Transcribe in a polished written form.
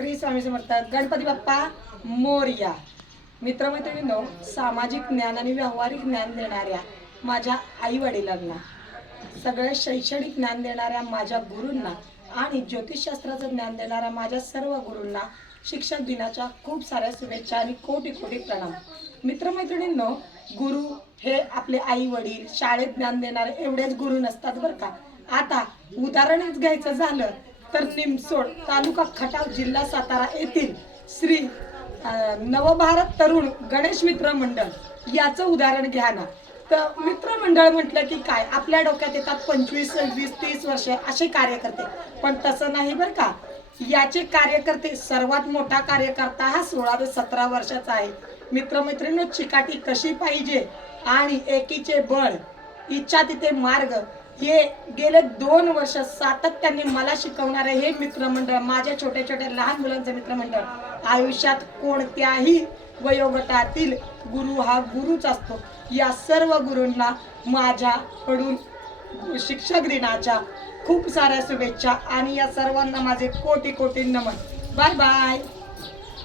श्री स्वामी समर्थ. गणपती बाप्पा मोरया. मित्रमैत्रिणींनो, सामाजिक ज्ञान आणि व्यावहारिक ज्ञान देणाऱ्या माझ्या आई वडिलांना, सगळे शैक्षणिक ज्ञान देणाऱ्या माझ्या गुरूंना आणि ज्योतिषशास्त्राचं ज्ञान देणाऱ्या माझ्या सर्व गुरूंना शिक्षक दिनाच्या खूप साऱ्या शुभेच्छा आणि कोटी कोटी प्रणाम. मित्रमैत्रिणींनो, गुरु हे आपले आई वडील, शाळेत ज्ञान देणारे एवढेच गुरु नसतात बरं का. आता उदाहरणच घ्यायचं झालं तर निमसोड तालुका खटाव जिल्हा सातारा येथील श्री नवभारत तरुण गणेश मित्र मंडळ याचं उदाहरण घ्या ना. तर मित्रमंडळ म्हटलं की काय आपल्या डोक्यात येतात 25, 26, 30 वर्ष असे कार्यकर्ते, पण तसं नाही बरं का. याचे कार्यकर्ते सर्वात मोठा कार्यकर्ता हा 16 ते 17 वर्षाचा आहे. मित्रमैत्रिणींनो, चिकाटी कशी पाहिजे आणि एकीचे बळ, इच्छा तिथे मार्ग, हे गेले 2 वर्ष सातत्याने मला शिकवणारे हे मित्रमंडळ, माझ्या छोट्या छोट्या लहान मुलांचं मित्रमंडळ, आयुष्यात कोणत्याही वयोगटातील गुरु हा गुरुच असतो. या सर्व गुरूंना माझ्याकडून शिक्षक दिनाच्या खूप साऱ्या शुभेच्छा आणि या सर्वांना माझे कोटी कोटी नमन. Bye bye.